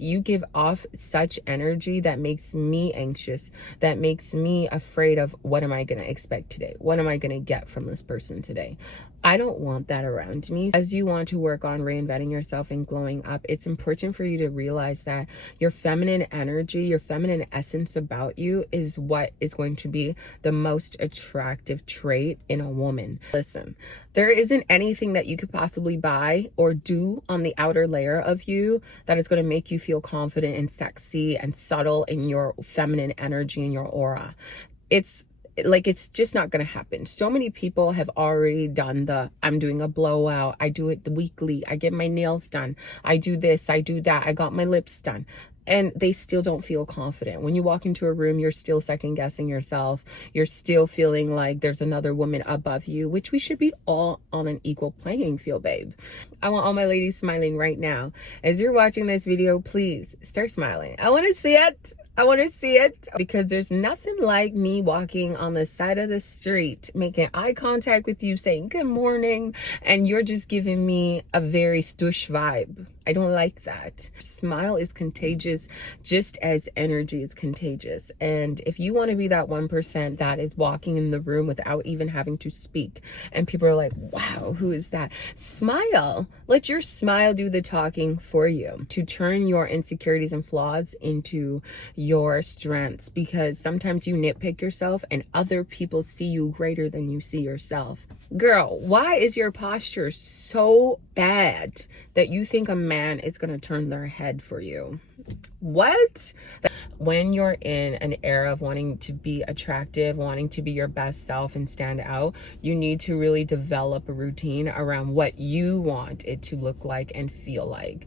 you give off such energy that makes me anxious, that makes me afraid of what am I going to expect today? What am I going to get from this person today? I don't want that around me. As you want to work on reinventing yourself and glowing up, it's important for you to realize that your feminine energy, your feminine essence about you is what is going to be the most attractive trait in a woman. Listen, there isn't anything that you could possibly buy or do on the outer layer of you that is going to make you feel confident and sexy and subtle in your feminine energy and your aura. It's just not going to happen. So many people have already done I'm doing a blowout, I do it weekly, I get my nails done, I do this, I do that, I got my lips done, and they still don't feel confident. When you walk into a room, you're still second guessing yourself. You're still feeling like there's another woman above you, which we should be all on an equal playing field, babe. I want all my ladies smiling right now. As you're watching this video, please start smiling. I want to see it. I want to see it, because there's nothing like me walking on the side of the street, making eye contact with you, saying good morning, and you're just giving me a very stush vibe. I don't like that. Smile is contagious, just as energy is contagious. And if you want to be that 1% that is walking in the room without even having to speak, and people are like, wow, who is that? Smile. Let your smile do the talking for you, to turn your insecurities and flaws into your strengths, because sometimes you nitpick yourself and other people see you greater than you see yourself. Girl, why is your posture so bad that you think a man is going to turn their head for you? What? When you're in an era of wanting to be attractive, wanting to be your best self and stand out, you need to really develop a routine around what you want it to look like and feel like.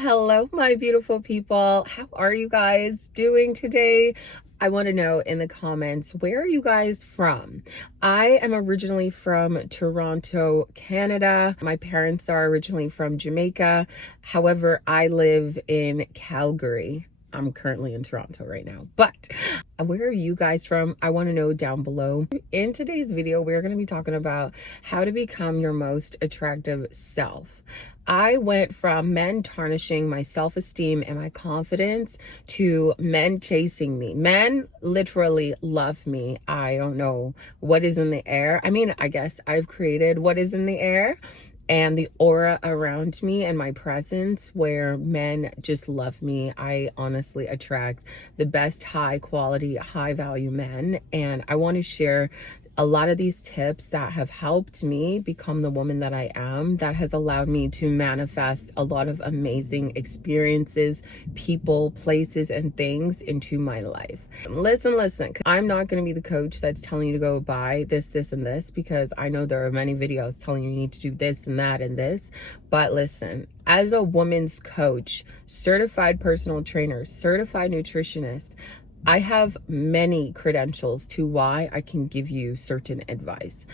Hello, my beautiful people. How are you guys doing today? I want to know in the comments, where are you guys from? I am originally from Toronto, Canada. My parents are originally from Jamaica. However, I live in Calgary. I'm currently in Toronto right now, but where are you guys from? I want to know down below. In today's video, we're going to be talking about how to become your most attractive self. I went from men tarnishing my self-esteem and my confidence to men chasing me. Men literally love me. I don't know what is in the air. I mean, I guess I've created what is in the air and the aura around me and my presence, where men just love me. I honestly attract the best high quality, high value men. And I want to share a lot of these tips that have helped me become the woman that I am, that has allowed me to manifest a lot of amazing experiences, people, places, and things into my life. Listen, I'm not going to be the coach that's telling you to go buy this, and this, because I know there are many videos telling you need to do this and that and this. But listen, as a woman's coach, certified personal trainer, certified nutritionist, I have many credentials to why I can give you certain advice.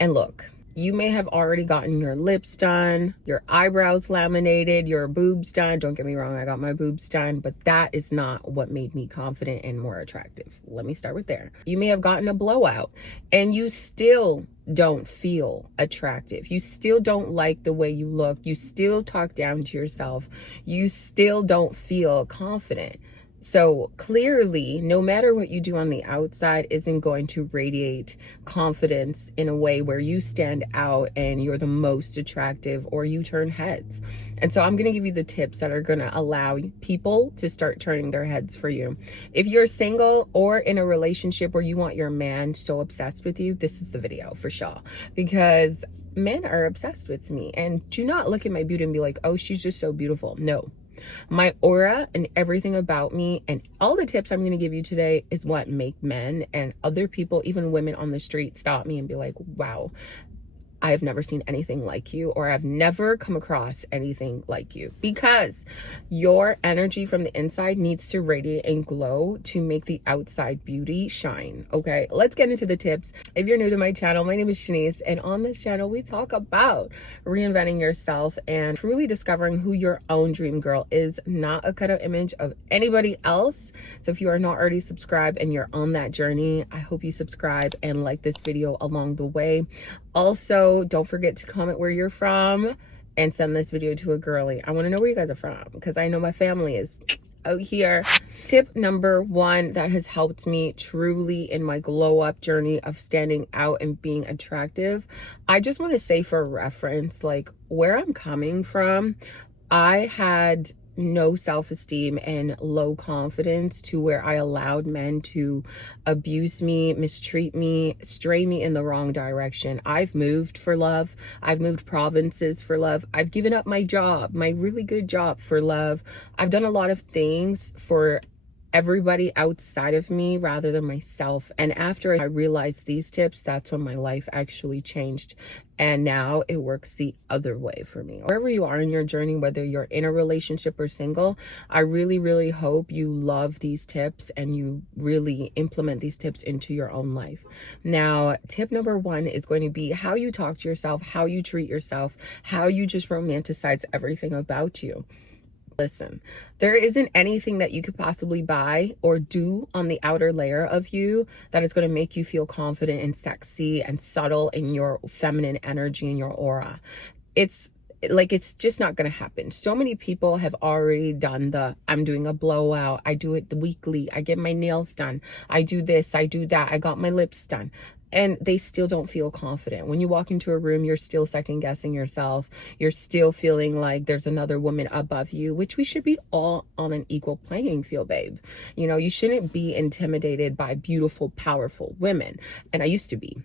And look, you may have already gotten your lips done, your eyebrows laminated, your boobs done. Don't get me wrong, I got my boobs done, but that is not what made me confident and more attractive. Let me start with there. You may have gotten a blowout and you still don't feel attractive. You still don't like the way you look. You still talk down to yourself. You still don't feel confident. So clearly, no matter what you do on the outside isn't going to radiate confidence in a way where you stand out and you're the most attractive or you turn heads. And so I'm going to give you the tips that are going to allow people to start turning their heads for you. If you're single or in a relationship where you want your man so obsessed with you, this is the video for sure, because men are obsessed with me. And do not look at my beauty and be like, oh, she's just so beautiful. No. My aura and everything about me and all the tips I'm going to give you today is what make men and other people, even women on the street, stop me and be like, wow, I have never seen anything like you, or I've never come across anything like you, because your energy from the inside needs to radiate and glow to make the outside beauty shine. Okay, let's get into the tips. If you're new to my channel, my name is Shenese, and on this channel we talk about reinventing yourself and truly discovering who your own dream girl is, not a cutout image of anybody else. So if you are not already subscribed and you're on that journey, I hope you subscribe and like this video along the way. Also, don't forget to comment where you're from and send this video to a girly. I want to know where you guys are from, because I know my family is out here. Tip number one that has helped me truly in my glow up journey of standing out and being attractive. I just want to say, for reference, like where I'm coming from, I had no self-esteem and low confidence to where I allowed men to abuse me, mistreat me, stray me in the wrong direction. I've moved for love. I've moved provinces for love. I've given up my job, my really good job, for love. I've done a lot of things for everybody outside of me rather than myself. And after I realized these tips, that's when my life actually changed. And now it works the other way for me. Wherever you are in your journey, whether you're in a relationship or single, I really, really hope you love these tips and you really implement these tips into your own life. Now, tip number one is going to be how you talk to yourself, how you treat yourself, how you just romanticize everything about you. Listen, there isn't anything that you could possibly buy or do on the outer layer of you that is going to make you feel confident and sexy and subtle in your feminine energy and your aura. It's just not going to happen. So many people have already done I'm doing a blowout. I do it weekly. I get my nails done. I do this. I do that. I got my lips done. And they still don't feel confident. When you walk into a room, you're still second guessing yourself. You're still feeling like there's another woman above you, which we should be all on an equal playing field, babe. You know, you shouldn't be intimidated by beautiful, powerful women. And I used to be.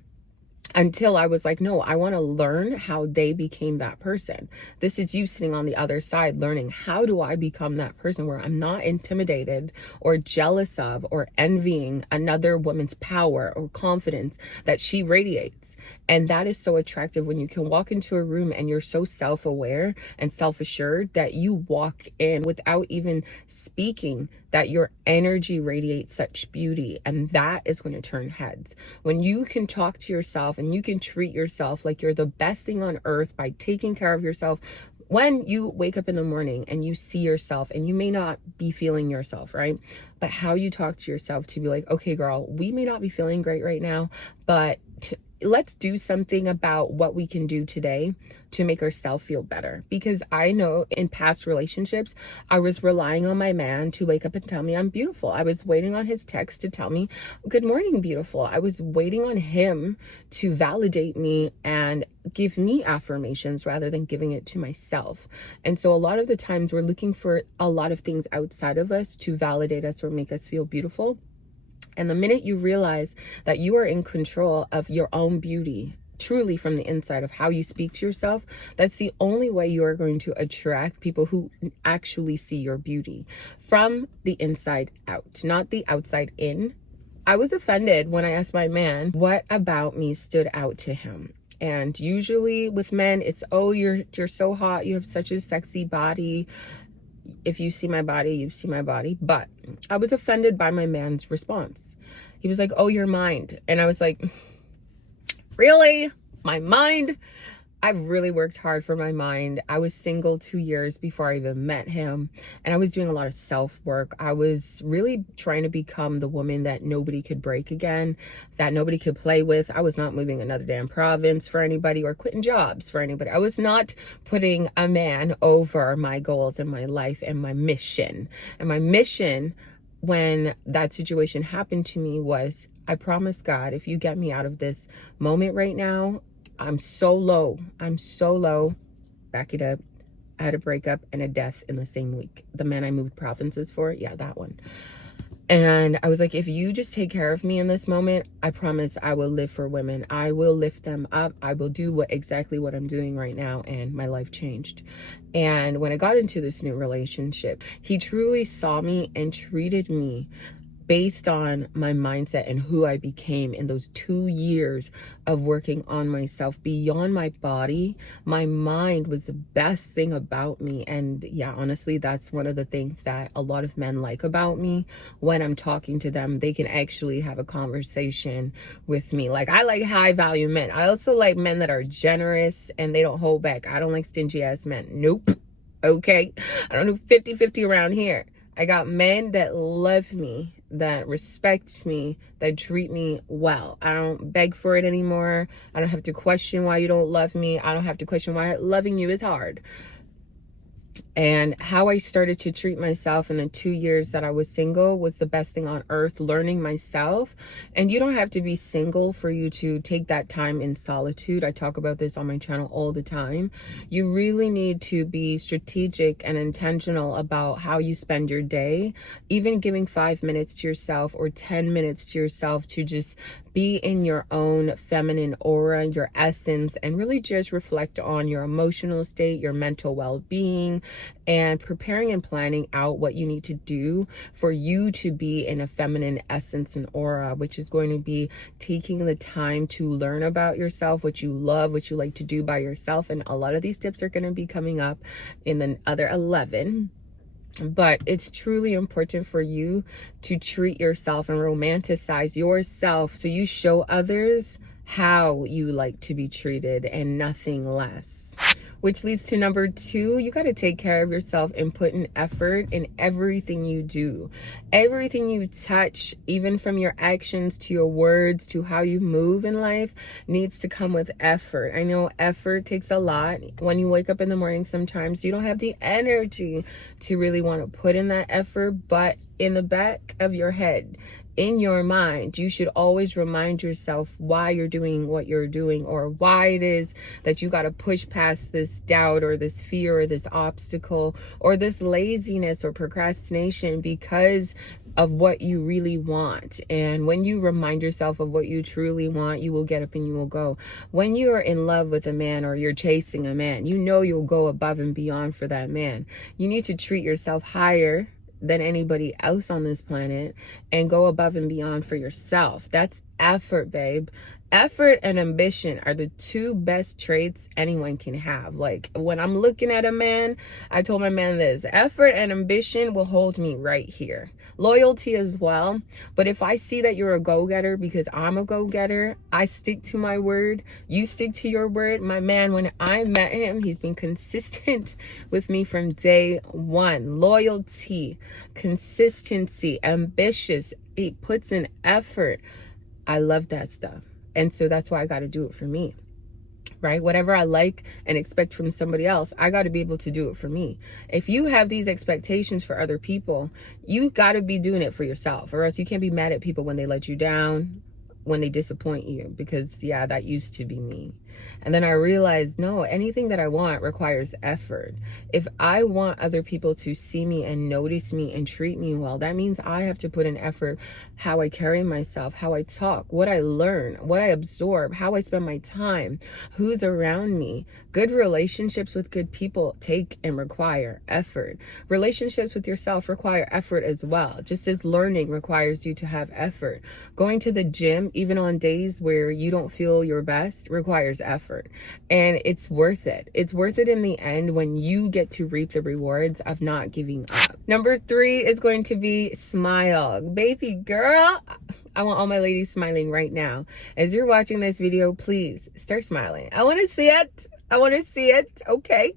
Until I was like, no, I want to learn how they became that person. This is you sitting on the other side learning, how do I become that person where I'm not intimidated or jealous of or envying another woman's power or confidence that she radiates. And that is so attractive when you can walk into a room and you're so self-aware and self-assured that you walk in without even speaking, that your energy radiates such beauty, and that is going to turn heads. When you can talk to yourself and you can treat yourself like you're the best thing on earth by taking care of yourself. When you wake up in the morning and you see yourself, and you may not be feeling yourself, right? But how you talk to yourself to be like, okay, girl, we may not be feeling great right now, but let's do something about what we can do today to make ourselves feel better. Because I know in past relationships, I was relying on my man to wake up and tell me I'm beautiful. I was waiting on his text to tell me, good morning, beautiful. I was waiting on him to validate me and give me affirmations rather than giving it to myself. And so a lot of the times we're looking for a lot of things outside of us to validate us or make us feel beautiful. And the minute you realize that you are in control of your own beauty, truly from the inside, of how you speak to yourself, that's the only way you are going to attract people who actually see your beauty from the inside out, not the outside in. I was offended when I asked my man what about me stood out to him. And usually with men, it's, oh, you're so hot, you have such a sexy body. If you see my body, you see my body. But I was offended by my man's response. He was like, oh, your mind. And I was like, really? My mind? I've really worked hard for my mind. I was single 2 years before I even met him. And I was doing a lot of self-work. I was really trying to become the woman that nobody could break again, that nobody could play with. I was not moving another damn province for anybody or quitting jobs for anybody. I was not putting a man over my goals and my life and my mission. And my mission, when that situation happened to me, was, I promise God, if you get me out of this moment right now, I'm so low. Back it up. I had a breakup and a death in the same week. The man I moved provinces for, yeah, that one. And I was like, if you just take care of me in this moment, I promise I will live for women. I will lift them up. I will do exactly what I'm doing right now. And my life changed. And when I got into this new relationship, he truly saw me and treated me based on my mindset and who I became in those 2 years of working on myself beyond my body. My mind was the best thing about me. And yeah, honestly, that's one of the things that a lot of men like about me. When I'm talking to them, they can actually have a conversation with me. Like, I like high value men. I also like men that are generous and they don't hold back. I don't like stingy ass men. Nope. Okay. I don't do 50-50 around here. I got men that love me, that respect me, that treat me well. I don't beg for it anymore. I don't have to question why you don't love me. I don't have to question why loving you is hard. And how I started to treat myself in the 2 years that I was single was the best thing on earth, learning myself. And you don't have to be single for you to take that time in solitude. I talk about this on my channel all the time. You really need to be strategic and intentional about how you spend your day, even giving 5 minutes to yourself or 10 minutes to yourself to just be in your own feminine aura, your essence, and really just reflect on your emotional state, your mental well-being, and preparing and planning out what you need to do for you to be in a feminine essence and aura, which is going to be taking the time to learn about yourself, what you love, what you like to do by yourself. And a lot of these tips are going to be coming up in the other 11. But it's truly important for you to treat yourself and romanticize yourself so you show others how you like to be treated and nothing less. Which leads to number 2, you got to take care of yourself and put in effort in everything you do. Everything you touch, even from your actions to your words to how you move in life, needs to come with effort. I know effort takes a lot. When you wake up in the morning, sometimes you don't have the energy to really want to put in that effort, but in the back of your head, in your mind, you should always remind yourself why you're doing what you're doing, or why it is that you got to push past this doubt or this fear or this obstacle or this laziness or procrastination because of what you really want. And when you remind yourself of what you truly want, you will get up and you will go. When you are in love with a man or you're chasing a man, you know you'll go above and beyond for that man. You need to treat yourself higher than anybody else on this planet and go above and beyond for yourself. That's effort, babe. Effort and ambition are the 2 best traits anyone can have. Like, when I'm looking at a man, I told my man this: effort and ambition will hold me right here. Loyalty as well. But if I see that you're a go-getter because I'm a go-getter, I stick to my word. You stick to your word. My man, when I met him, he's been consistent with me from day one. Loyalty, consistency, ambitious. He puts in effort. I love that stuff. And so that's why I got to do it for me, right? Whatever I like and expect from somebody else, I got to be able to do it for me. If you have these expectations for other people, you got to be doing it for yourself, or else you can't be mad at people when they let you down, when they disappoint you, because yeah, that used to be me. And then I realized, no, anything that I want requires effort. If I want other people to see me and notice me and treat me well, that means I have to put in effort how I carry myself, how I talk, what I learn, what I absorb, how I spend my time, who's around me. Good relationships with good people take and require effort. Relationships with yourself require effort as well, just as learning requires you to have effort. Going to the gym, even on days where you don't feel your best, requires effort. And it's worth it. It's worth it in the end when you get to reap the rewards of not giving up. Number 3 is going to be smile. Baby girl, I want all my ladies smiling right now. As you're watching this video, please start smiling. I want to see it. I want to see it. Okay.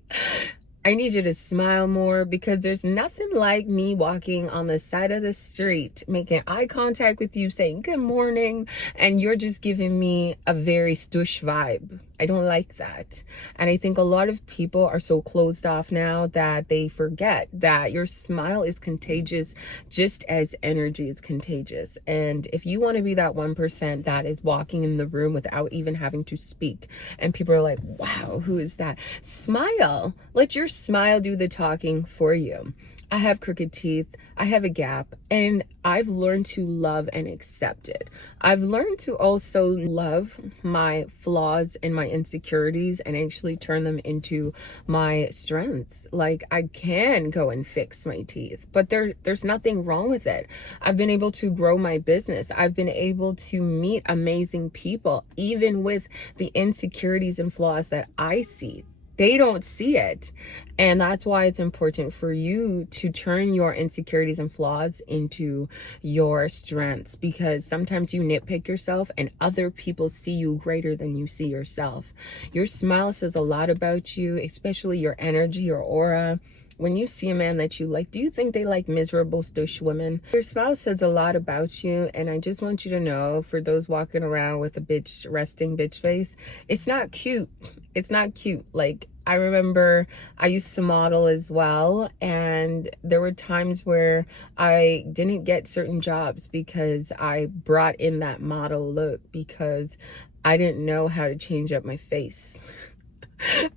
I need you to smile more, because there's nothing like me walking on the side of the street, making eye contact with you, saying good morning, and you're just giving me a very stoosh vibe. I don't like that. And I think a lot of people are so closed off now that they forget that your smile is contagious, just as energy is contagious. And if you want to be that 1% that is walking in the room without even having to speak, and people are like, wow, who is that? Smile. Let your smile do the talking for you. I have crooked teeth, I have a gap, and I've learned to love and accept it. I've learned to also love my flaws and my insecurities and actually turn them into my strengths. Like, I can go and fix my teeth, but there's nothing wrong with it. I've been able to grow my business. I've been able to meet amazing people, even with the insecurities and flaws that I see. They don't see it. And that's why it's important for you to turn your insecurities and flaws into your strengths, because sometimes you nitpick yourself and other people see you greater than you see yourself. Your smile says a lot about you, especially your energy, your aura. When you see a man that you like, do you think they like miserable stush women? Your smile says a lot about you, and I just want you to know, for those walking around with a resting bitch face, it's not cute. It's not cute. Like, I remember I used to model as well, and there were times where I didn't get certain jobs because I brought in that model look, because I didn't know how to change up my face.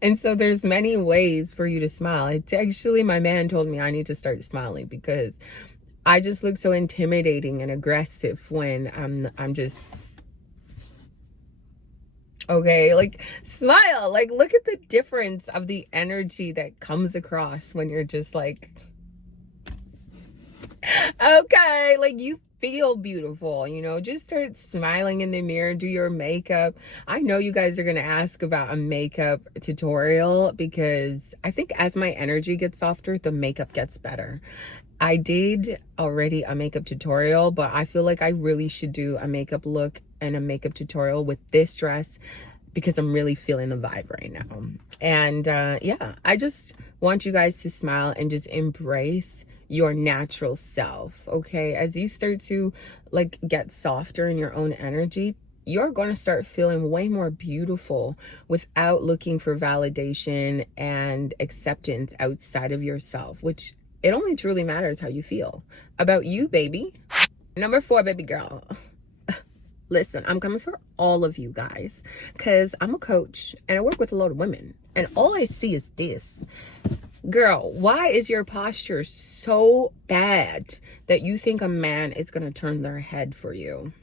And so there's many ways for you to smile. It's actually, my man told me I need to start smiling because I just look so intimidating and aggressive when I'm just, okay, like, smile. Like, look at the difference of the energy that comes across when you're just like, okay, like, you feel beautiful, you know. Just start smiling in the mirror, do your makeup. I know you guys are going to ask about a makeup tutorial, because I think as my energy gets softer, the makeup gets better. I did already a makeup tutorial, but I feel like I really should do a makeup look and a makeup tutorial with this dress, because I'm really feeling the vibe right now. And yeah, I just want you guys to smile and just embrace your natural self. Okay, as you start to like get softer in your own energy, you're going to start feeling way more beautiful without looking for validation and acceptance outside of yourself, which it only truly matters how you feel about you, baby. Number 4, baby girl. Listen, I'm coming for all of you guys, because I'm a coach and I work with a lot of women, and all I see is this. Girl, why is your posture so bad that you think a man is going to turn their head for you?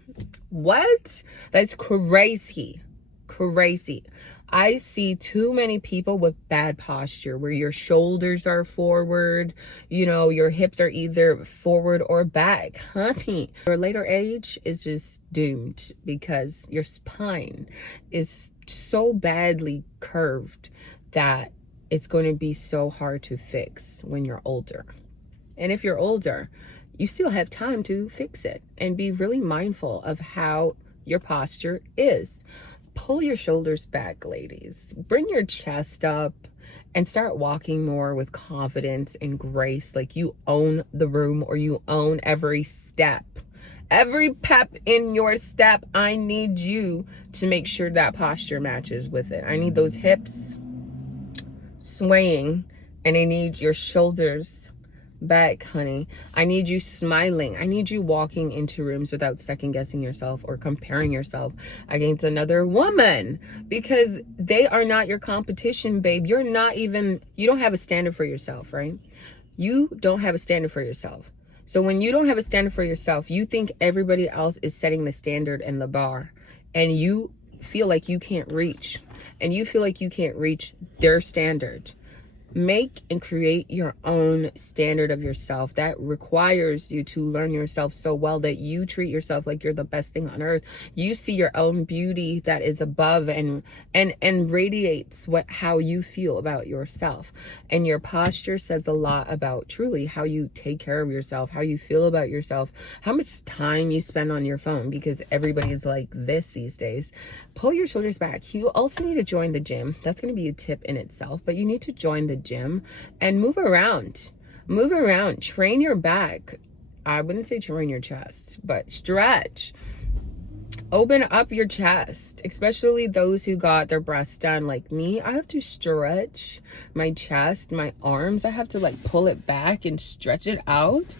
What? That's crazy. Crazy. I see too many people with bad posture where your shoulders are forward, you know, your hips are either forward or back. Honey, your later age is just doomed, because your spine is so badly curved that it's going to be so hard to fix when you're older. And if you're older, you still have time to fix it, and be really mindful of how your posture is. Pull your shoulders back, ladies. Bring your chest up and start walking more with confidence and grace, like you own the room, or you own every step. Every pep in your step, I need you to make sure that posture matches with it. I need those hips swaying, and I need your shoulders back, honey. I need you smiling. I need you walking into rooms without second guessing yourself or comparing yourself against another woman, because they are not your competition, babe. You don't have a standard for yourself, right? You don't have a standard for yourself. So when you don't have a standard for yourself, you think everybody else is setting the standard and the bar, and you feel like you can't reach, and you feel like you can't reach their standard. Make and create your own standard of yourself. That requires you to learn yourself so well that you treat yourself like you're the best thing on earth. You see your own beauty that is above and radiates how you feel about yourself. And your posture says a lot about truly how you take care of yourself, how you feel about yourself, how much time you spend on your phone, because everybody's like this these days. Pull your shoulders back. You also need to join the gym. That's going to be a tip in itself, but you need to join the gym and move around. Train your back. I wouldn't say train your chest, but stretch. Open up your chest, especially those who got their breasts done like me. I have to stretch my chest, my arms. I have to like pull it back and stretch it out.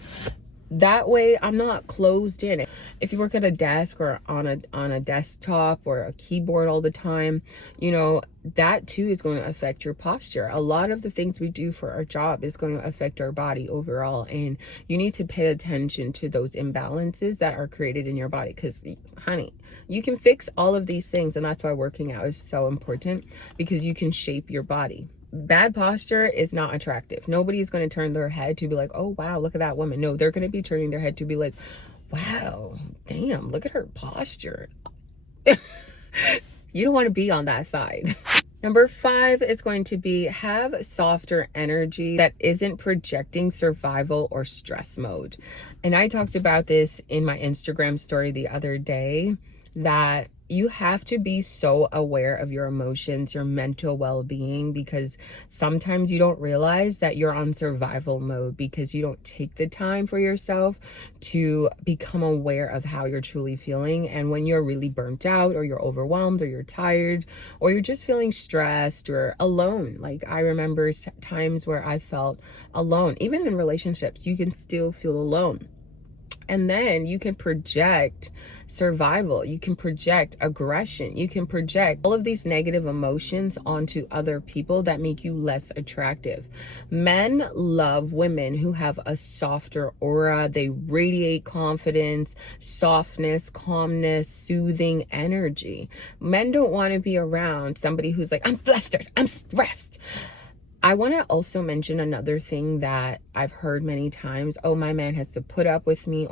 That way I'm not closed in. If you work at a desk or on a desktop or a keyboard all the time, you know, that too is going to affect your posture. A lot of the things we do for our job is going to affect our body overall, and you need to pay attention to those imbalances that are created in your body, because honey, you can fix all of these things, and that's why working out is so important, because you can shape your body. Bad posture is not attractive. Nobody's going to turn their head to be like, oh wow, look at that woman. No, they're going to be turning their head to be like, wow, damn, look at her posture. You don't want to be on that side. Number 5 is going to be have softer energy that isn't projecting survival or stress mode. And I talked about this in my Instagram story the other day, that you have to be so aware of your emotions, your mental well-being, because sometimes you don't realize that you're on survival mode because you don't take the time for yourself to become aware of how you're truly feeling. And when you're really burnt out, or you're overwhelmed, or you're tired, or you're just feeling stressed or alone, like I remember times where I felt alone. Even in relationships, you can still feel alone. And then you can project survival, you can project aggression, you can project all of these negative emotions onto other people that make you less attractive. Men love women who have a softer aura. They radiate confidence, softness, calmness, soothing energy. Men don't want to be around somebody who's like, I'm flustered, I'm stressed. I want to also mention another thing that I've heard many times. Oh, my man has to put up with me.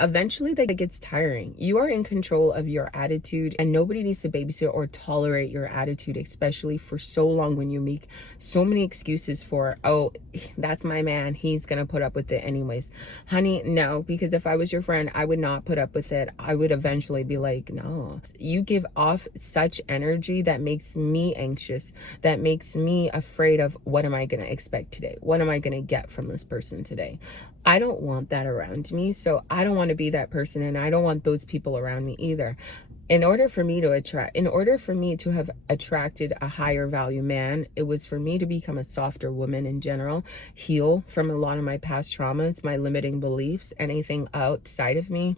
Eventually that gets tiring. You are in control of your attitude, and nobody needs to babysit or tolerate your attitude, especially for so long, when you make so many excuses for, oh, that's my man, he's gonna put up with it anyways. Honey, no, because if I was your friend, I would not put up with it. I would eventually be like, no. You give off such energy that makes me anxious, that makes me afraid of, what am I gonna expect today? What am I gonna get from this person today? I don't want that around me, so I don't want to be that person, and I don't want those people around me either. In order for me to have attracted a higher value man, it was for me to become a softer woman in general, heal from a lot of my past traumas, my limiting beliefs, anything outside of me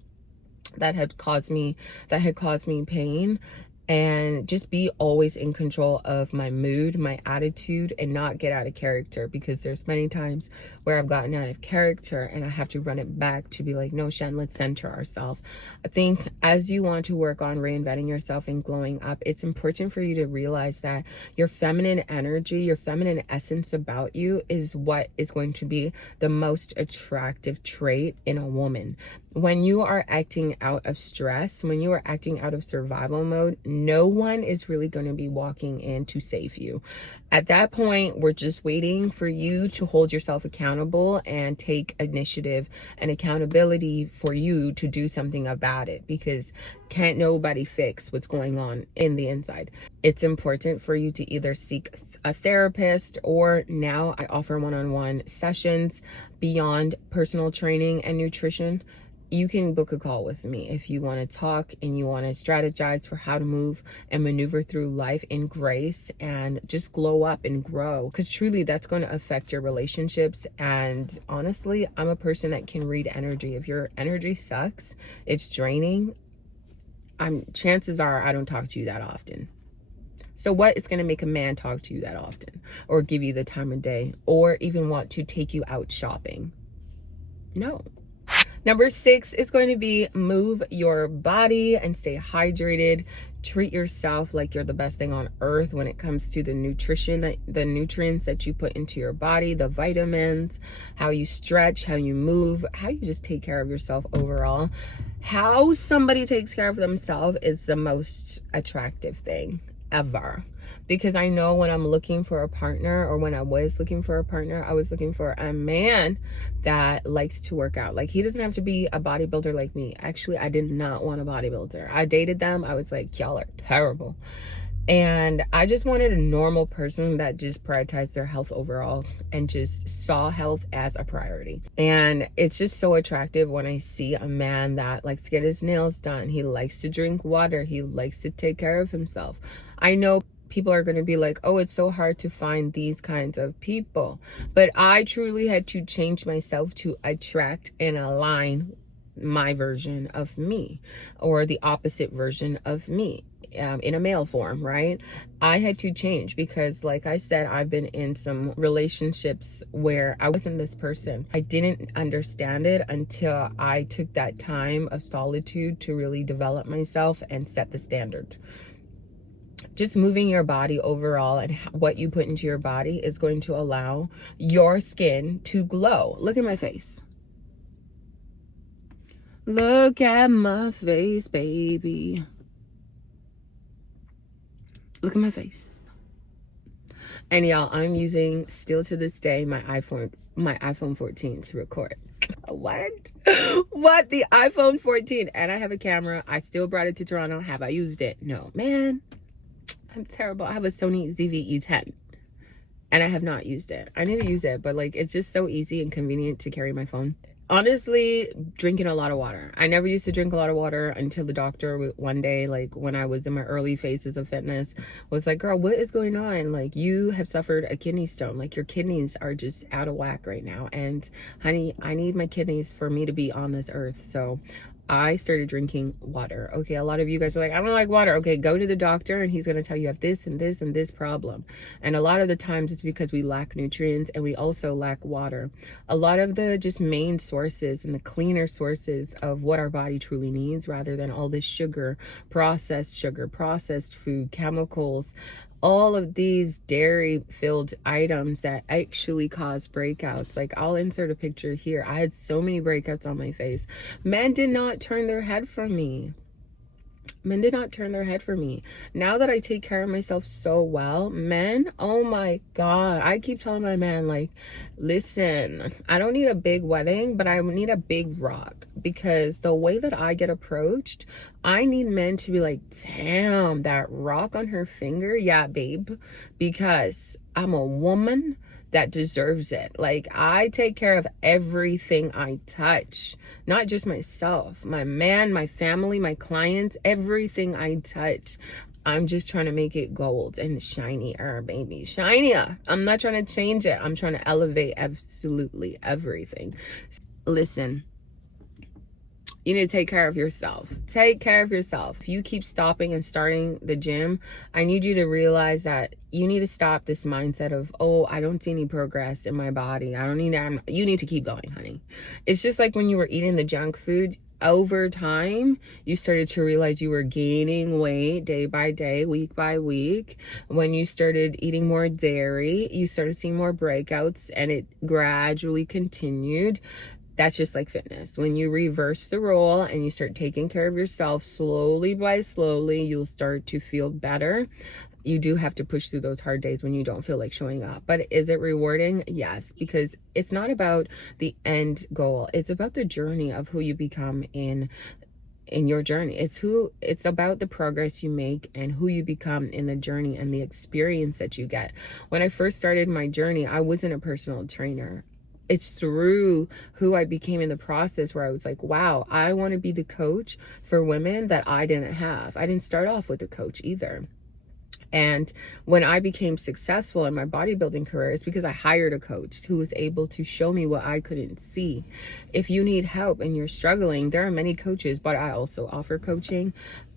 that had caused me pain, and just be always in control of my mood, my attitude, and not get out of character, because there's many times where I've gotten out of character and I have to run it back to be like, no, Shen, let's center ourselves. I think as you want to work on reinventing yourself and glowing up, it's important for you to realize that your feminine energy, your feminine essence about you is what is going to be the most attractive trait in a woman. When you are acting out of stress, when you are acting out of survival mode, no one is really going to be walking in to save you. At that point, we're just waiting for you to hold yourself accountable and take initiative and accountability for you to do something about it, because can't nobody fix what's going on in the inside. It's important for you to either seek a therapist, or now I offer one-on-one sessions beyond personal training and nutrition. You can book a call with me if you want to talk and you want to strategize for how to move and maneuver through life in grace and just glow up and grow, because truly that's going to affect your relationships. And honestly, I'm a person that can read energy. If your energy sucks, it's draining, chances are I don't talk to you that often. So what is going to make a man talk to you that often, or give you the time of day, or even want to take you out shopping? No. Number 6 is going to be move your body and stay hydrated. Treat yourself like you're the best thing on earth when it comes to the nutrition, the nutrients that you put into your body, the vitamins, how you stretch, how you move, how you just take care of yourself overall. How somebody takes care of themselves is the most attractive thing ever. Because I know when I'm looking for a partner, or when I was looking for a partner, I was looking for a man that likes to work out. Like, he doesn't have to be a bodybuilder like me. Actually, I did not want a bodybuilder. I dated them. I was like, y'all are terrible. And I just wanted a normal person that just prioritized their health overall and just saw health as a priority. And it's just so attractive when I see a man that likes to get his nails done. He likes to drink water. He likes to take care of himself. I know people are going to be like, oh, it's so hard to find these kinds of people. But I truly had to change myself to attract and align my version of me, or the opposite version of me, in a male form, right? I had to change because, like I said, I've been in some relationships where I wasn't this person. I didn't understand it until I took that time of solitude to really develop myself and set the standard. Just moving your body overall and what you put into your body is going to allow your skin to glow. Look at my face. Look at my face, baby. Look at my face. And y'all, I'm using, still to this day, my iPhone 14 to record. What? The iPhone 14? And I have a camera. I still brought it to Toronto. Have I used it? No, man. I'm terrible. I have a Sony ZV-E10 and I have not used it. I need to use it, but like, it's just so easy and convenient to carry my phone. Honestly, drinking a lot of water. I never used to drink a lot of water until the doctor one day, like when I was in my early phases of fitness, was like, girl, what is going on? Like, you have suffered a kidney stone. Like, your kidneys are just out of whack right now. And honey, I need my kidneys for me to be on this earth. So I started drinking water. Okay, a lot of you guys are like, I don't like water. Okay, go to the doctor and he's going to tell you have this and this and this problem. And a lot of the times it's because we lack nutrients and we also lack water. A lot of the just main sources and the cleaner sources of what our body truly needs, rather than all this sugar, processed food, chemicals, all of these dairy filled items that actually cause breakouts. Like, I'll insert a picture here. I had so many breakouts on my face. Men did not turn their head from me. Men did not turn their head for me. Now that I take care of myself so well, men, oh my God. I keep telling my man, like, listen, I don't need a big wedding, but I need a big rock. Because the way that I get approached, I need men to be like, damn, that rock on her finger. Yeah, babe. Because I'm a woman that deserves it. Like, I take care of everything I touch, not just myself, my man, my family, my clients, everything I touch. I'm just trying to make it gold and shinier, baby, shinier. I'm not trying to change it. I'm trying to elevate absolutely everything. Listen, you need to take care of yourself. Take care of yourself. If you keep stopping and starting the gym, I need you to realize that you need to stop this mindset of, oh, I don't see any progress in my body. I don't need to, you need to keep going, honey. It's just like when you were eating the junk food. Over time, you started to realize you were gaining weight day by day, week by week. When you started eating more dairy, you started seeing more breakouts, and it gradually continued. That's just like fitness. When you reverse the role and you start taking care of yourself slowly by slowly, you'll start to feel better. You do have to push through those hard days when you don't feel like showing up. But is it rewarding? Yes, because it's not about the end goal. It's about the journey of who you become in your journey. It's about the progress you make and who you become in the journey and the experience that you get. When I first started my journey, I wasn't a personal trainer. It's through who I became in the process where I was like, wow, I want to be the coach for women that I didn't have. I didn't start off with a coach either. And when I became successful in my bodybuilding career, it's because I hired a coach who was able to show me what I couldn't see. If you need help and you're struggling, there are many coaches, but I also offer coaching.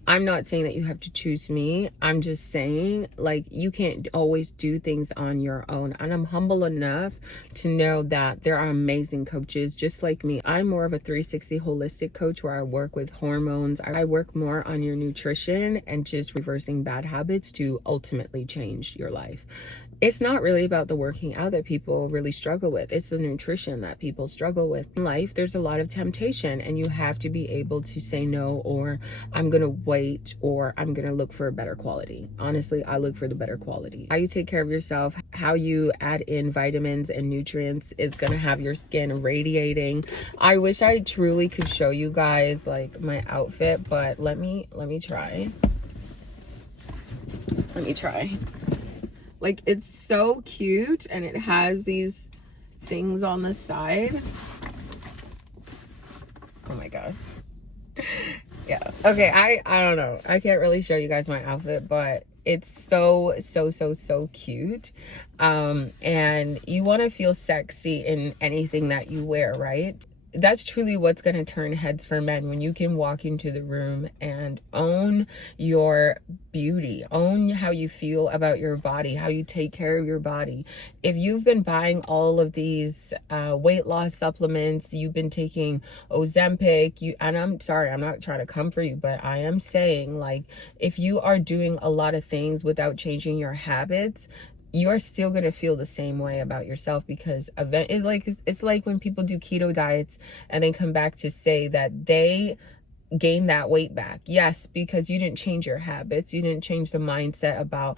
I'm not saying that you have to choose me. I'm just saying, like, you can't always do things on your own. And I'm humble enough to know that there are amazing coaches just like me. I'm more of a 360 holistic coach where I work with hormones. I work more on your nutrition and just reversing bad habits to ultimately change your life. It's not really about the working out that people really struggle with. It's the nutrition that people struggle with. In life, there's a lot of temptation, and you have to be able to say no, or I'm going to wait, or I'm going to look for a better quality. Honestly, I look for the better quality. How you take care of yourself, how you add in vitamins and nutrients is going to have your skin radiating. I wish I truly could show you guys like my outfit, but let me try. Like, it's so cute, and it has these things on the side. Oh my god. Yeah. Okay, I don't know. I can't really show you guys my outfit, but It's so cute. And you want to feel sexy in anything that you wear, right? That's truly what's going to turn heads for men, when you can walk into the room and own your beauty, own how you feel about your body, how you take care of your body. If you've been buying all of these weight loss supplements, you've been taking Ozempic, and I'm sorry, I'm not trying to come for you, but I am saying, like, if you are doing a lot of things without changing your habits, you're still going to feel the same way about yourself, because it's like when people do keto diets and then come back to say that they gain that weight back. Yes, because you didn't change your habits. You didn't change the mindset about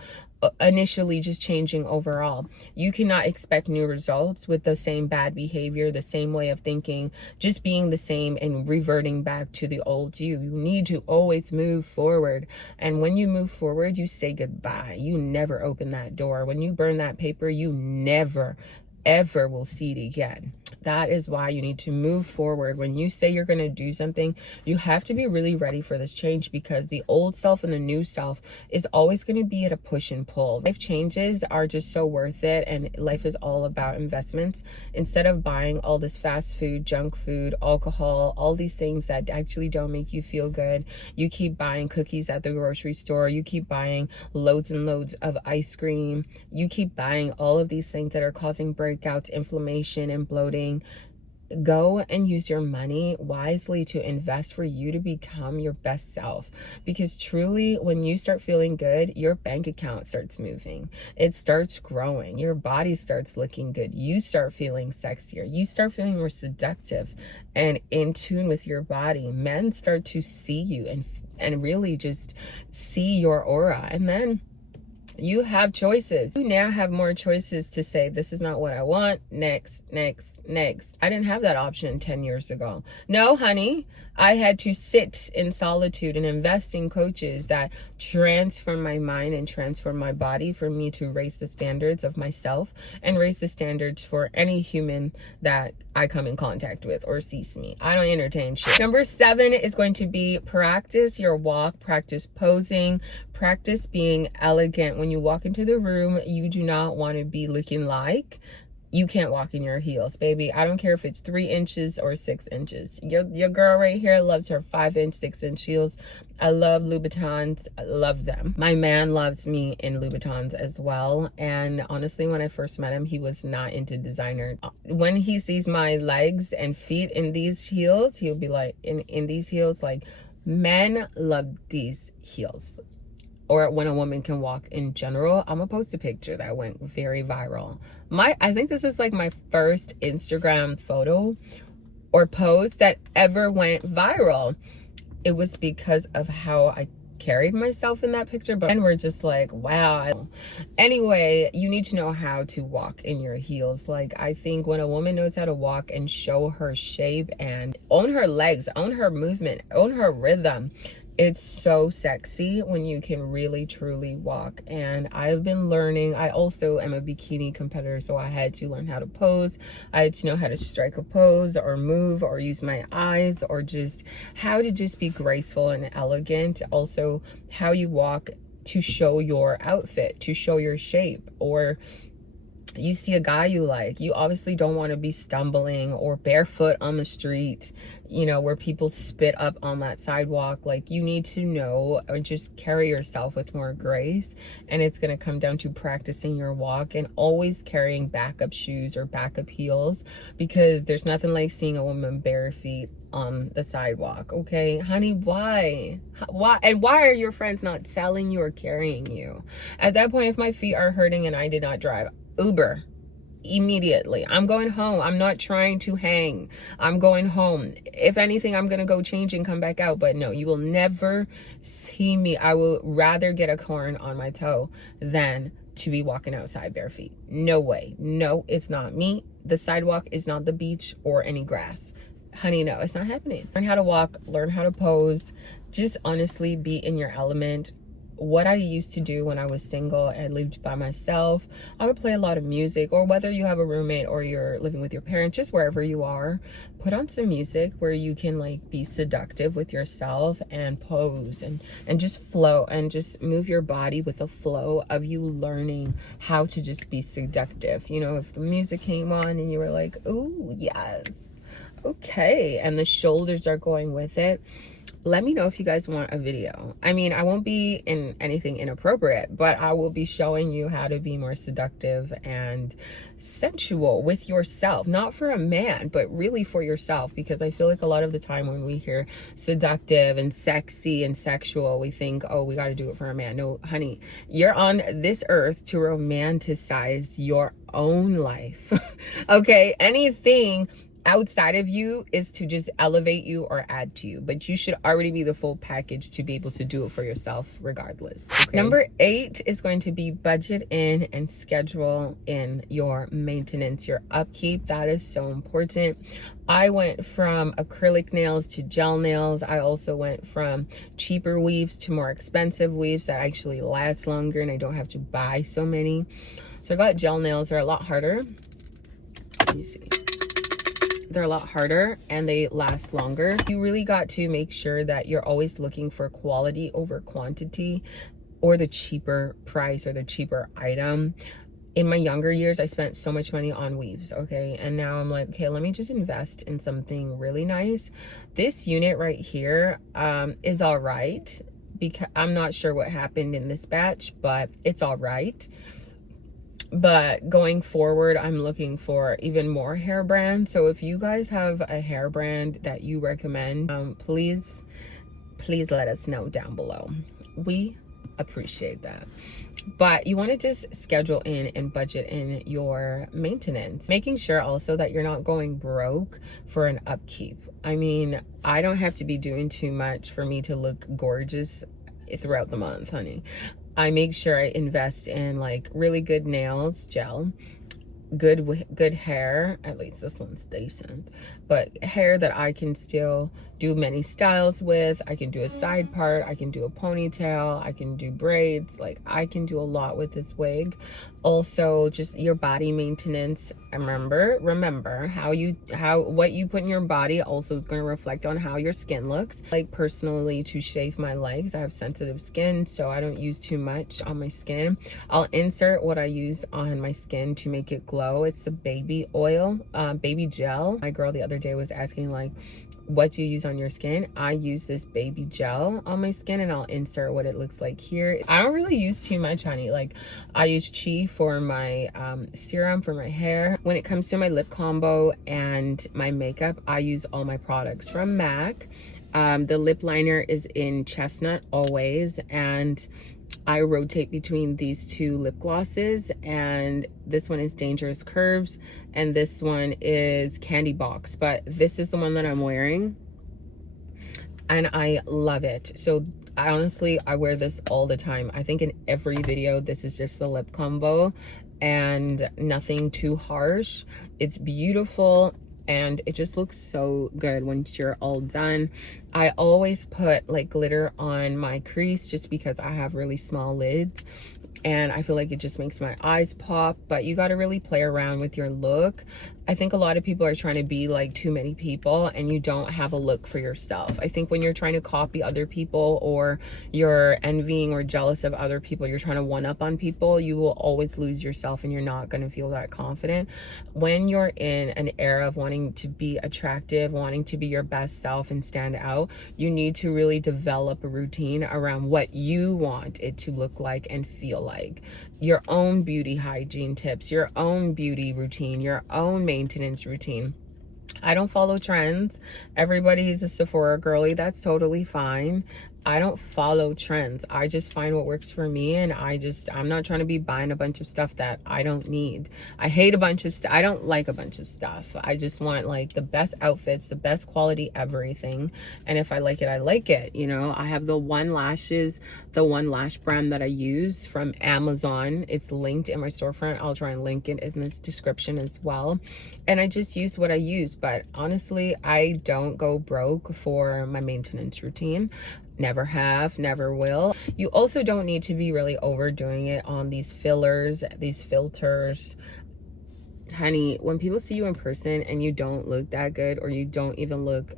initially just changing overall. You cannot expect new results with the same bad behavior, the same way of thinking, just being the same and reverting back to the old you. You need to always move forward. And when you move forward, you say goodbye. You never open that door. When you burn that paper, you never ever will see it again. That is why you need to move forward. When you say you're going to do something, you have to be really ready for this change, because the old self and the new self is always going to be at a push and pull. Life changes are just so worth it, and life is all about investments. Instead of buying all this fast food, junk food, alcohol, all these things that actually don't make you feel good, you keep buying cookies at the grocery store, you keep buying loads and loads of ice cream, you keep buying all of these things that are causing breakouts, inflammation, and bloating. Go and use your money wisely to invest for you to become your best self, because truly, when you start feeling good, your bank account starts moving, it starts growing, your body starts looking good, you start feeling sexier, you start feeling more seductive and in tune with your body. Men start to see you and really just see your aura, and then you have choices. You now have more choices to say, this is not what I want. Next. I didn't have that option 10 years ago. No, honey, I had to sit in solitude and invest in coaches that transform my mind and transform my body for me to raise the standards of myself and raise the standards for any human that I come in contact with or sees me. I don't entertain shit. Number 7 is going to be practice your walk, practice posing, practice being elegant. When you walk into the room, you do not want to be looking like you can't walk in your heels, baby. I don't care if it's 3 inches or 6 inches. Your girl right here loves her 5-inch, 6-inch heels. I love Louboutins. I love them. My man loves me in Louboutins as well. And honestly, when I first met him, he was not into designer. When he sees my legs and feet in these heels, he'll be like, in these heels, like, men love these heels. Or when a woman can walk in general. I'm gonna post a picture that went very viral. I think this is like my first Instagram photo or post that ever went viral. It was because of how I carried myself in that picture, but we're just like, wow. Anyway, you need to know how to walk in your heels. Like, I think when a woman knows how to walk and show her shape and own her legs, own her movement, own her rhythm, it's so sexy when you can really truly walk. And I've been learning. I also am a bikini competitor, so I had to learn how to pose. I had to know how to strike a pose or move or use my eyes, or just how to just be graceful and elegant. Also, how you walk to show your outfit, to show your shape. Or you see a guy you like, you obviously don't want to be stumbling or barefoot on the street, you know, where people spit up on that sidewalk. Like, you need to know or just carry yourself with more grace. And it's going to come down to practicing your walk and always carrying backup shoes or backup heels, because there's nothing like seeing a woman bare feet on the sidewalk. Okay, honey, why? And why are your friends not selling you or carrying you? At that point, if my feet are hurting and I did not drive, Uber immediately. I'm going home. I'm not trying to hang. I'm going home. If anything, I'm gonna go change and come back out. But no, you will never see me. I will rather get a corn on my toe than to be walking outside bare feet. No way. No, it's not me. The sidewalk is not the beach or any grass. Honey, no, it's not happening. Learn how to walk, learn how to pose, just honestly be in your element. what I used to do when I was single and lived by myself, I would play a lot of music, or whether you have a roommate or you're living with your parents, just wherever you are, put on some music where you can like be seductive with yourself and pose and just flow and just move your body with the flow of you learning how to just be seductive. You know, if the music came on and you were like, oh yes, okay, and the shoulders are going with it, let me know if you guys want a video. I mean, I won't be in anything inappropriate, but I will be showing you how to be more seductive and sensual with yourself, not for a man, but really for yourself. Because I feel like a lot of the time when we hear seductive and sexy and sexual, we think, oh, we got to do it for a man. No, honey, you're on this earth to romanticize your own life. Okay, anything outside of you is to just elevate you or add to you, but you should already be the full package to be able to do it for yourself regardless. Okay? Number 8 is going to be budget in and schedule in your maintenance, your upkeep. That is so important. I went from acrylic nails to gel nails. I also went from cheaper weaves to more expensive weaves that actually last longer and I don't have to buy so many. So I got gel nails. They're a lot harder. Let me see. They're a lot harder and they last longer. You really got to make sure that you're always looking for quality over quantity, or the cheaper price or the cheaper item. In my younger years, I spent so much money on weaves, okay? And now I'm like, okay, let me just invest in something really nice. This unit right here is all right, because I'm not sure what happened in this batch, but it's all right. But going forward, I'm looking for even more hair brands. So if you guys have a hair brand that you recommend, please let us know down below. We appreciate that. But you want to just schedule in and budget in your maintenance, making sure also that you're not going broke for an upkeep. I mean, I don't have to be doing too much for me to look gorgeous throughout the month, honey. I make sure I invest in like really good nails, gel, good hair. At least this one's decent, but hair that I can still do many styles with. I can do a side part, I can do a ponytail, I can do braids. Like, I can do a lot with this wig. Also, just your body maintenance. Remember what you put in your body also is going to reflect on how your skin looks. Like, personally, to shave my legs, I have sensitive skin, so I don't use too much on my skin. I'll insert what I use on my skin to make it glow. It's the baby oil, baby gel. My girl the other day was asking, like, what do you use on your skin? I use this baby gel on my skin, and I'll insert what it looks like here. I don't really use too much, honey. Like, I use Chi for my serum for my hair. When it comes to my lip combo and my makeup, I use all my products from MAC. The lip liner is in Chestnut always, and I rotate between these two lip glosses, and this one is Dangerous Curves and this one is Candy Box, but this is the one that I'm wearing and I love it. So I wear this all the time. I think in every video, this is just the lip combo and nothing too harsh. It's beautiful and it just looks so good once you're all done. I always put like glitter on my crease just because I have really small lids and I feel like it just makes my eyes pop. But you got to really play around with your look. I think a lot of people are trying to be like too many people and you don't have a look for yourself. I think when you're trying to copy other people or you're envying or jealous of other people, you're trying to one up on people, you will always lose yourself and you're not going to feel that confident. When you're in an era of wanting to be attractive, wanting to be your best self and stand out, you need to really develop a routine around what you want it to look like and feel like. Your own beauty hygiene tips, your own beauty routine, your own maintenance routine. I don't follow trends. Everybody's a Sephora girly. That's totally fine. I don't follow trends. I just find what works for me, and I'm not trying to be buying a bunch of stuff that I don't need. I hate a bunch of stuff. I don't like a bunch of stuff. I just want like the best outfits, the best quality everything. And if I like it, I like it. You know, I have the one lash brand that I use from Amazon. It's linked in my storefront. I'll try and link it in this description as well. And I just use what I use. But honestly, I don't go broke for my maintenance routine. Never have, never will. You also don't need to be really overdoing it on these fillers, these filters. Honey, when people see you in person and you don't look that good, or you don't even look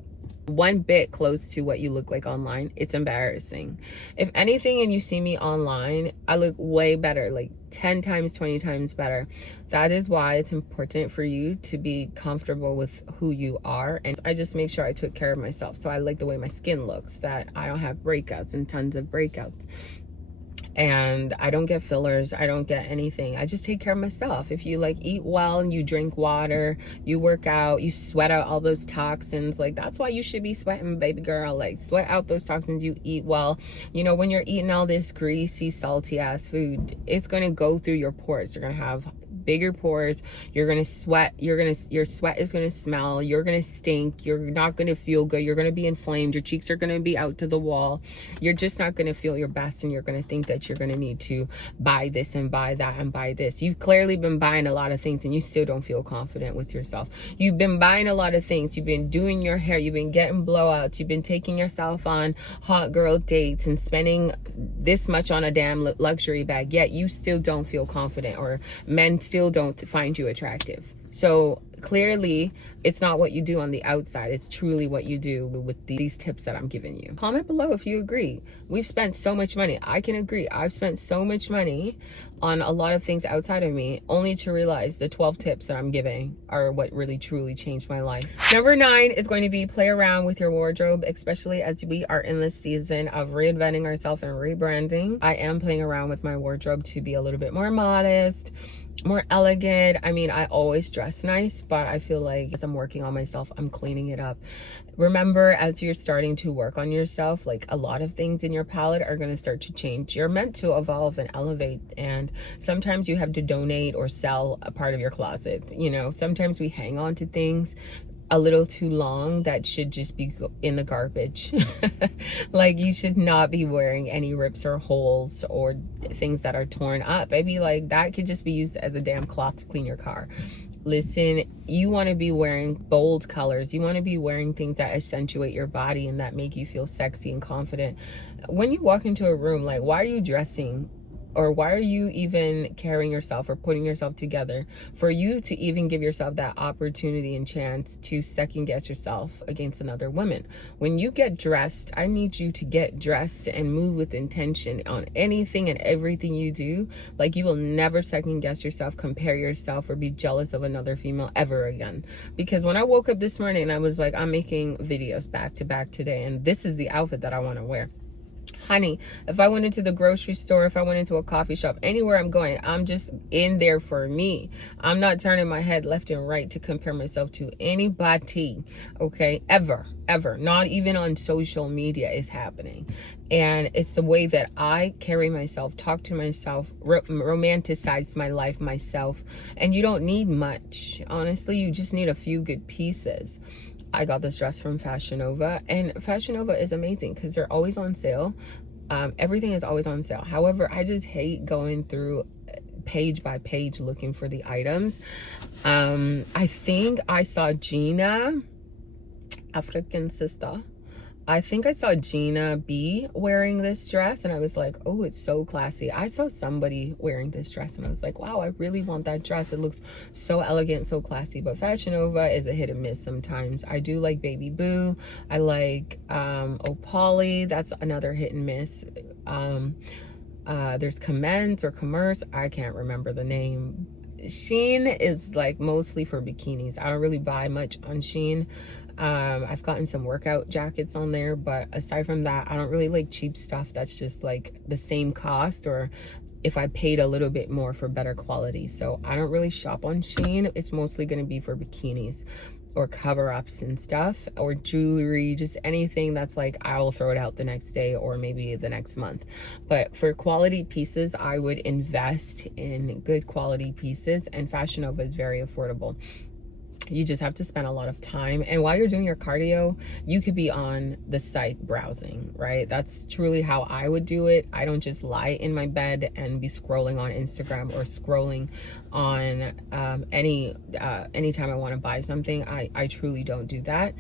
one bit close to what you look like online, it's embarrassing. If anything, and you see me online, I look way better, like 10 times, 20 times better. That is why it's important for you to be comfortable with who you are. And I just make sure I took care of myself. So I like the way my skin looks, that I don't have breakouts and tons of breakouts. And I don't get fillers, I don't get anything. I just take care of myself. If you like eat well and you drink water, you work out, you sweat out all those toxins, like that's why you should be sweating, baby girl. Like sweat out those toxins. You eat well. You know, when you're eating all this greasy, salty ass food, it's gonna go through your pores. You're gonna have bigger pores, you're gonna sweat, your sweat is gonna smell, you're gonna stink, you're not gonna feel good, you're gonna be inflamed, your cheeks are gonna be out to the wall, you're just not gonna feel your best, and you're gonna think that you're gonna need to buy this and buy that and buy this. You've clearly been buying a lot of things and you still don't feel confident with yourself. You've been buying a lot of things, you've been doing your hair, you've been getting blowouts, you've been taking yourself on hot girl dates and spending this much on a damn luxury bag, yet you still don't feel confident, or men still don't find you attractive. So clearly it's not what you do on the outside, it's truly what you do with these tips that I'm giving you. Comment below if you agree. We've spent so much money. I can agree, I've spent so much money on a lot of things outside of me, only to realize the 12 tips that I'm giving are what really truly changed my life. Number 9 is going to be play around with your wardrobe, especially as we are in this season of reinventing ourselves and rebranding. I am playing around with my wardrobe to be a little bit more modest, more elegant. I mean, I always dress nice, but I feel like as I'm working on myself, I'm cleaning it up. Remember, as you're starting to work on yourself, like a lot of things in your palette are going to start to change. You're meant to evolve and elevate, and sometimes you have to donate or sell a part of your closet. You know, sometimes we hang on to things a little too long that should just be in the garbage. Like, you should not be wearing any rips or holes or things that are torn up, baby. Like, that could just be used as a damn cloth to clean your car. Listen, you want to be wearing bold colors, you want to be wearing things that accentuate your body and that make you feel sexy and confident. When you walk into a room, like, why are you dressing, or why are you even carrying yourself or putting yourself together for you to even give yourself that opportunity and chance to second guess yourself against another woman? When you get dressed, I need you to get dressed and move with intention on anything and everything you do. Like, you will never second guess yourself, compare yourself, or be jealous of another female ever again. Because when I woke up this morning and I was like, I'm making videos back to back today, and this is the outfit that I want to wear. Honey, if I went into the grocery store, if I went into a coffee shop, anywhere I'm going, I'm just in there for me. I'm not turning my head left and right to compare myself to anybody, okay? Ever. Not even on social media is happening. And it's the way that I carry myself, talk to myself, romanticize my life myself. And you don't need much. Honestly, you just need a few good pieces. I got this dress from Fashion Nova, and Fashion Nova is amazing because they're always on sale. Everything is always on sale. However, I just hate going through page by page looking for the items. I think I saw Gina, African sister, I think I saw Gina B wearing this dress, and I was like, oh, it's so classy. I saw somebody wearing this dress and I was like, wow, I really want that dress. It looks so elegant, so classy. But Fashion Nova is a hit and miss sometimes. I do like Baby Boo. I like Opali. That's another hit and miss. There's Commence or Commerce. I can't remember the name. Shein is like mostly for bikinis. I don't really buy much on Shein. I've gotten some workout jackets on there, but aside from that, I don't really like cheap stuff that's just like the same cost, or if I paid a little bit more for better quality. So I don't really shop on Shein. It's mostly going to be for bikinis or cover-ups and stuff, or jewelry, just anything that's like I'll throw it out the next day or maybe the next month. But for quality pieces, I would invest in good quality pieces, and Fashion Nova is very affordable. You just have to spend a lot of time, and while you're doing your cardio, you could be on the site browsing, right? That's truly how I would do it. I don't just lie in my bed and be scrolling on Instagram or scrolling on anytime I want to buy something. I truly don't do that.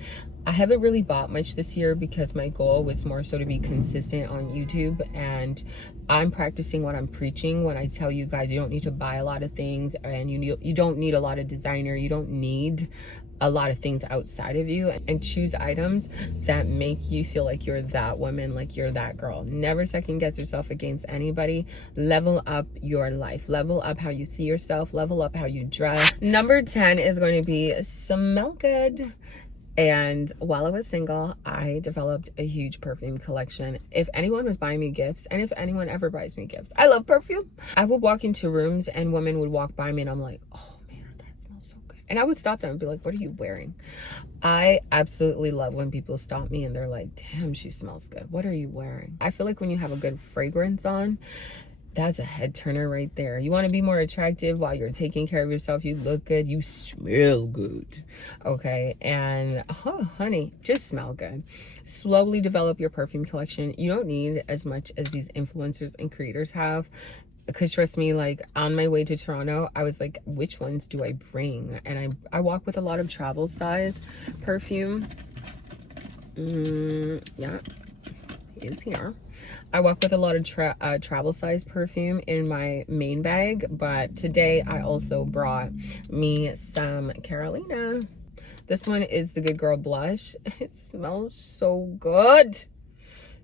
I haven't really bought much this year because my goal was more so to be consistent on YouTube, and I'm practicing what I'm preaching when I tell you guys you don't need to buy a lot of things, and you don't need a lot of designer, you don't need a lot of things outside of you, and choose items that make you feel like you're that woman, like you're that girl. Never second guess yourself against anybody. Level up your life, level up how you see yourself, level up how you dress. Number 10 is going to be smell good. And while I was single, I developed a huge perfume collection. If anyone was buying me gifts, and if anyone ever buys me gifts, I love perfume. I would walk into rooms and women would walk by me and I'm like, oh man, that smells so good. And I would stop them and be like, what are you wearing? I absolutely love when people stop me and they're like, damn, she smells good. What are you wearing? I feel like when you have a good fragrance on, that's a head turner right there. You want to be more attractive while you're taking care of yourself. You look good, you smell good, okay? And oh honey, just smell good. Slowly develop your perfume collection. You don't need as much as these influencers and creators have, because trust me, like on my way to Toronto, I was like, which ones do I bring? And I walk with a lot of travel size perfume. Yeah, is here. I walk with a lot of travel size perfume in my main bag, but today I also brought me some Carolina. This one is the Good Girl Blush. It smells so good.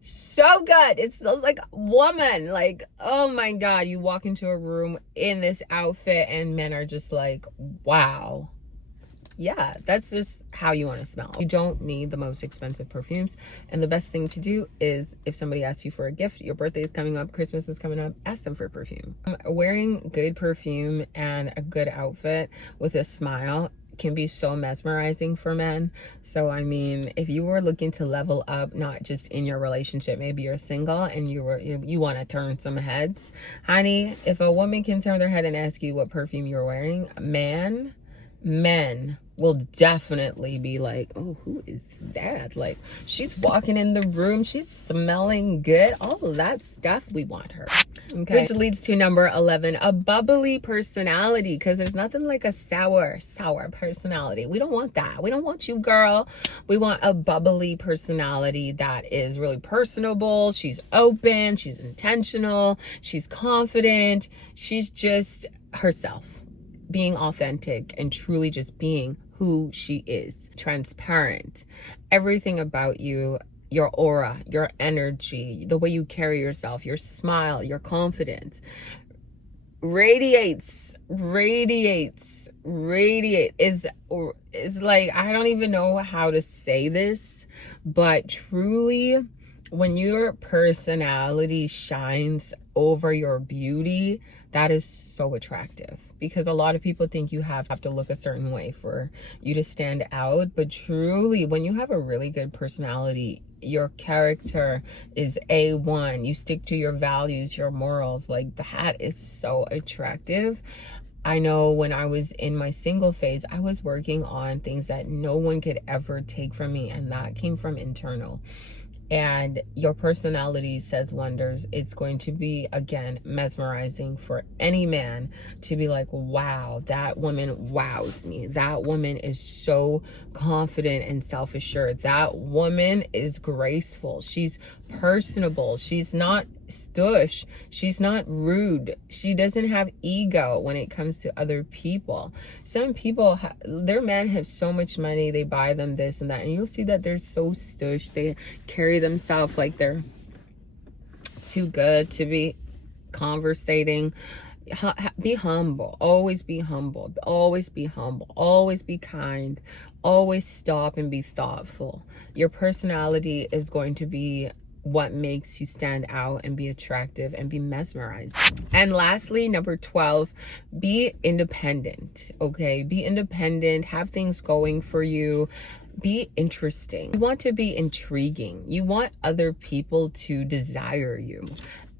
So good. It smells like woman. Like, oh my God, you walk into a room in this outfit and men are just like, wow. Yeah, that's just how you want to smell. You don't need the most expensive perfumes. And the best thing to do is, if somebody asks you for a gift, your birthday is coming up, Christmas is coming up, ask them for perfume. Wearing good perfume and a good outfit with a smile can be so mesmerizing for men. So I mean, if you were looking to level up, not just in your relationship, maybe you're single and you want to turn some heads, honey, if a woman can turn their head and ask you what perfume you're wearing, men will definitely be like, oh, who is that? Like, she's walking in the room, she's smelling good, all of that stuff. We want her. Okay, which leads to number 11, a bubbly personality, because there's nothing like a sour personality. We don't want that. We don't want you, girl. We want a bubbly personality that is really personable. She's open, she's intentional, she's confident, she's just herself, being authentic and truly just being who she is. Transparent. Everything about you, your aura, your energy, the way you carry yourself, your smile, your confidence radiates is like, I don't even know how to say this, but truly when your personality shines over your beauty, that is so attractive. Because a lot of people think you have to look a certain way for you to stand out, but truly when you have a really good personality, your character is A1, you stick to your values, your morals, like that is so attractive. I know when I was in my single phase, I was working on things that no one could ever take from me, and that came from internal. And your personality says wonders. It's going to be, again, mesmerizing for any man to be like, wow, that woman wows me. That woman is so confident and self-assured. That woman is graceful. She's personable. She's not stush. She's not rude. She doesn't have ego when it comes to other people. Some people, their men have so much money, they buy them this and that, and you'll see that they're so stush. They carry themselves like they're too good to be conversating. Be humble. Always be humble. Always be humble. Always be kind. Always stop and be thoughtful. Your personality is going to be what makes you stand out and be attractive and be mesmerizing. And lastly, number 12, be independent. Okay, be independent, have things going for you, be interesting. You want to be intriguing. You want other people to desire you.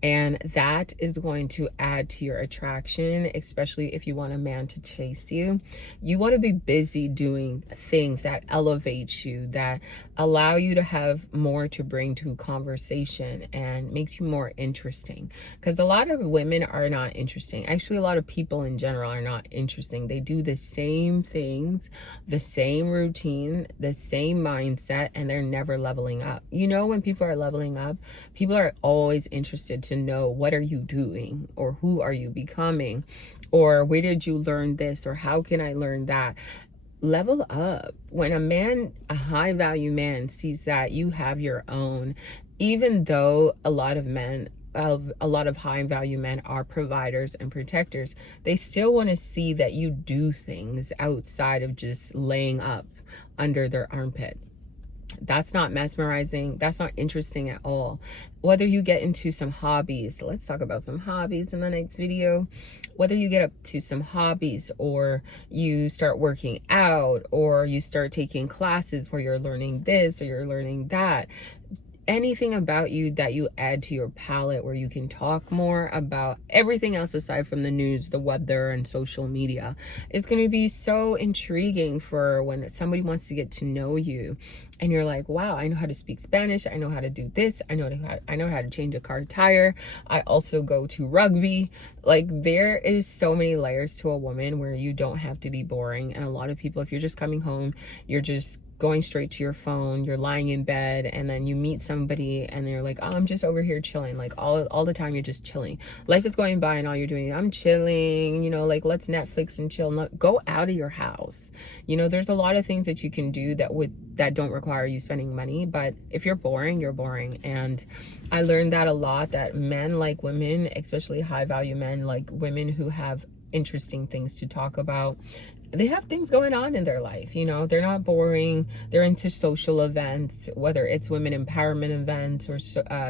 And that is going to add to your attraction, especially if you want a man to chase you. You want to be busy doing things that elevate you, that allow you to have more to bring to conversation and makes you more interesting. Because a lot of women are not interesting. Actually, a lot of people in general are not interesting. They do the same things, the same routine, the same mindset, and they're never leveling up. You know, when people are leveling up, people are always interested to know, what are you doing, or who are you becoming, or where did you learn this, or how can I learn that? Level up. When a high value man sees that you have your own, even though a lot of high value men are providers and protectors, they still want to see that you do things outside of just laying up under their armpit. That's not mesmerizing. That's not interesting at all. Whether you get into some hobbies, let's talk about some hobbies in the next video. Whether you get up to some hobbies, or you start working out, or you start taking classes where you're learning this or you're learning that, anything about you that you add to your palette, where you can talk more about everything else aside from the news, the weather, and social media, is going to be so intriguing for when somebody wants to get to know you. And you're like, wow, I know how to speak Spanish. I know how to do this. I know how to change a car tire. I also go to rugby. Like, there is so many layers to a woman where you don't have to be boring. And a lot of people, if you're just coming home, you're just going straight to your phone, you're lying in bed, and then you meet somebody and they're like, oh, I'm just over here chilling. Like, all the time you're just chilling. Life is going by and all you're doing, I'm chilling, you know, like, let's Netflix and chill. No, go out of your house. You know, there's a lot of things that you can do that don't require you spending money. But if you're boring, you're boring. And I learned that a lot, that men like women, especially high value men, like women who have interesting things to talk about. They have things going on in their life, you know, they're not boring. They're into social events, whether it's women empowerment events or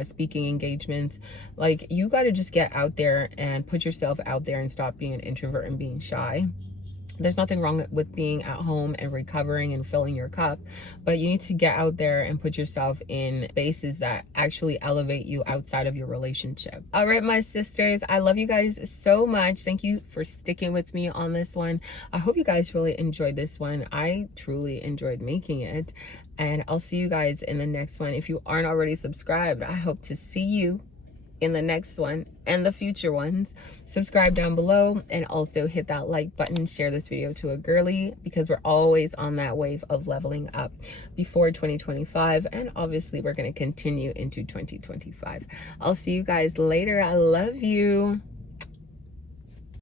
speaking engagements. Like, you got to just get out there and put yourself out there and stop being an introvert and being shy. There's nothing wrong with being at home and recovering and filling your cup, but you need to get out there and put yourself in spaces that actually elevate you outside of your relationship. All right, my sisters, I love you guys so much. Thank you for sticking with me on this one. I hope you guys really enjoyed this one. I truly enjoyed making it, and I'll see you guys in the next one. If you aren't already subscribed, I hope to see you in the next one and the future ones. Subscribe down below, and also hit that like button. Share this video to a girly, because we're always on that wave of leveling up before 2025, and obviously we're going to continue into 2025. I'll see you guys later. I love you.